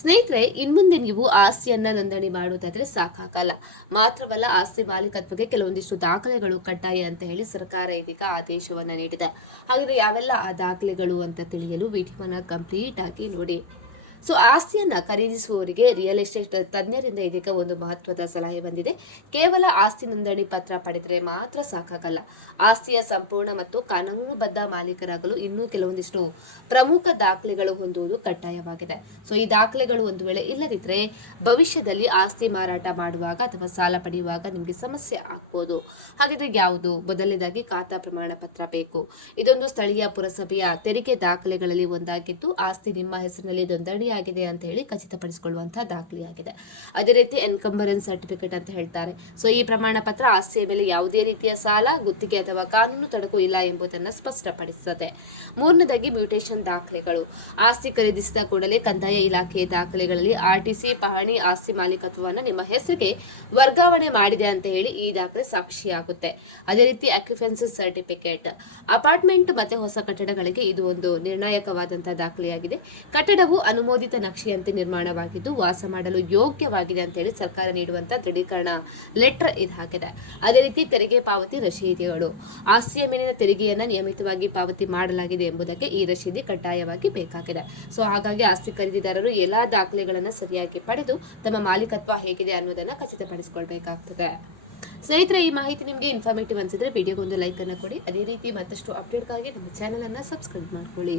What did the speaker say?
ಸ್ನೇಹಿತರೆ ಇನ್ಮುಂದೆ ನೀವು ಆಸ್ತಿಯನ್ನ ನೋಂದಣಿ ಮಾಡುವುದಾದ್ರೆ ಸಾಕಾಗಲ್ಲ. ಮಾತ್ರವಲ್ಲ ಆಸ್ತಿ ಮಾಲೀಕತ್ವಕ್ಕೆ ಕೆಲವೊಂದಿಷ್ಟು ದಾಖಲೆಗಳು ಕಡ್ಡಾಯ ಅಂತ ಹೇಳಿ ಸರ್ಕಾರ ಇದೀಗ ಆದೇಶವನ್ನ ನೀಡಿದೆ. ಹಾಗಾದ್ರೆ ಯಾವೆಲ್ಲ ಆ ದಾಖಲೆಗಳು ಅಂತ ತಿಳಿಯಲು ವಿಡಿಯೋನ ಕಂಪ್ಲೀಟ್ ಆಗಿ ನೋಡಿ. ಸೊ ಆಸ್ತಿಯನ್ನ ಖರೀದಿಸುವವರಿಗೆ ರಿಯಲ್ ಎಸ್ಟೇಟ್ ತಜ್ಞರಿಂದ ಇದೀಗ ಒಂದು ಮಹತ್ವದ ಸಲಹೆ ಬಂದಿದೆ. ಕೇವಲ ಆಸ್ತಿ ನೋಂದಣಿ ಪತ್ರ ಪಡೆದರೆ ಮಾತ್ರ ಸಾಕಾಗಲ್ಲ. ಆಸ್ತಿಯ ಸಂಪೂರ್ಣ ಮತ್ತು ಕಾನೂನುಬದ್ಧ ಮಾಲೀಕರಾಗಲು ಇನ್ನೂ ಕೆಲವೊಂದಿಷ್ಟು ಪ್ರಮುಖ ದಾಖಲೆಗಳು ಹೊಂದುವುದು ಕಡ್ಡಾಯವಾಗಿದೆ. ಸೊ ಈ ದಾಖಲೆಗಳು ಒಂದು ವೇಳೆ ಇಲ್ಲದಿದ್ದರೆ ಭವಿಷ್ಯದಲ್ಲಿ ಆಸ್ತಿ ಮಾರಾಟ ಮಾಡುವಾಗ ಅಥವಾ ಸಾಲ ಪಡೆಯುವಾಗ ನಿಮಗೆ ಸಮಸ್ಯೆ ಆಗ್ಬೋದು. ಹಾಗಿದ್ರೆ ಯಾವುದು? ಮೊದಲನೇದಾಗಿ ಖಾತಾ ಪ್ರಮಾಣ ಪತ್ರ ಬೇಕು. ಇದೊಂದು ಸ್ಥಳೀಯ ಪುರಸಭೆಯ ತೆರಿಗೆ ದಾಖಲೆಗಳಲ್ಲಿ ಒಂದಾಗಿದ್ದು, ಆಸ್ತಿ ನಿಮ್ಮ ಹೆಸರಿನಲ್ಲಿ ನೋಂದಣಿಯಾಗಿದೆ ಅಂತ ಹೇಳಿ ಖಚಿತಪಡಿಸಿಕೊಳ್ಳುವಂತಹ ದಾಖಲೆಯಾಗಿದೆ. ಅದೇ ರೀತಿ ಎನ್ಕಂಬರೆನ್ಸ್ ಸರ್ಟಿಫಿಕೇಟ್ ಅಂತ ಹೇಳ್ತಾರೆ. ಸೊ ಈ ಪ್ರಮಾಣ ಪತ್ರ ಆಸ್ತಿಯ ಮೇಲೆ ಯಾವುದೇ ರೀತಿಯ ಸಾಲ, ಗುತ್ತಿಗೆ ಅಥವಾ ಕಾನೂನು ತಡಕು ಇಲ್ಲ ಎಂಬುದನ್ನು ಸ್ಪಷ್ಟಪಡಿಸುತ್ತದೆ. ಮೂರನೇದಾಗಿ ಮ್ಯೂಟೇಷನ್ ದಾಖಲೆಗಳು. ಆಸ್ತಿ ಖರೀದಿಸಿದ ಕೂಡಲೇ ಕಂದಾಯ ಇಲಾಖೆಯ ದಾಖಲೆಗಳಲ್ಲಿ ಆರ್ಟಿಸಿ, ಪಹಣಿ, ಆಸ್ತಿ ಮಾಲೀಕತ್ವವನ್ನು ನಿಮ್ಮ ಹೆಸರಿಗೆ ವರ್ಗಾವಣೆ ಮಾಡಿದೆ ಅಂತ ಹೇಳಿ ಈ ದಾಖಲೆ ಸಾಕ್ಷಿಯಾಗುತ್ತೆ. ಅದೇ ರೀತಿ ಅಕ್ಯುಫೆನ್ಸಸ್ ಸರ್ಟಿಫಿಕೇಟ್. ಅಪಾರ್ಟ್ಮೆಂಟ್ ಮತ್ತೆ ಹೊಸ ಕಟ್ಟಡಗಳಿಗೆ ಇದು ಒಂದು ನಿರ್ಣಾಯಕವಾದಂತಹ ದಾಖಲೆಯಾಗಿದೆ. ಕಟ್ಟಡವು ಅನುಮೋದಿತ ನಕ್ಷೆಯಂತೆ ನಿರ್ಮಾಣವಾಗಿದ್ದು ವಾಸ ಮಾಡಲು ಯೋಗ್ಯವಾಗಿದೆ ಅಂತ ಹೇಳಿ ಸರ್ಕಾರ ನೀಡುವಂತಹ ದೃಢೀಕರಣ ಲೆಟರ್ ಇದಾಗಿದೆ ಅದೇ ರೀತಿ ತೆರಿಗೆ ಪಾವತಿ ರಶೀದಿಗಳು. ಆಸ್ತಿಯ ಮೇಲಿನ ತೆರಿಗೆಯನ್ನ ನಿಯಮಿತವಾಗಿ ಪಾವತಿ ಮಾಡಲಾಗಿದೆ ಎಂಬುದಕ್ಕೆ ಈ ರಶೀದಿ ಕಡ್ಡಾಯವಾಗಿ ಬೇಕಾಗಿದೆ. ಸೊ ಹಾಗಾಗಿ ಆಸ್ತಿ ಖರೀದಿದಾರರು ಎಲ್ಲಾ ದಾಖಲೆಗಳನ್ನು ಸರಿಯಾಗಿ ಪಡೆದು ತಮ್ಮ ಮಾಲೀಕತ್ವ ಹೇಗಿದೆ ಅನ್ನೋದನ್ನ ಖಚಿತಪಡಿಸಿಕೊಳ್ಬೇಕಾಗ್ತದೆ. ಸ್ನೇಹಿತರೆ, ಈ ಮಾಹಿತಿ ನಿಮಗೆ ಇನ್ಫಾರ್ಮೇಟಿವ್ ಅನ್ಸಿದ್ರೆ ವಿಡಿಯೋಗೊಂದು ಲೈಕ್ ಅನ್ನು ಕೊಡಿ. ಅದೇ ರೀತಿ ಮತ್ತಷ್ಟು ಅಪ್ಡೇಟ್ಗಾಗಿ ನಮ್ಮ ಚಾನಲ್ ಅನ್ನ ಸಬ್ಸ್ಕ್ರೈಬ್ ಮಾಡ್ಕೊಳ್ಳಿ.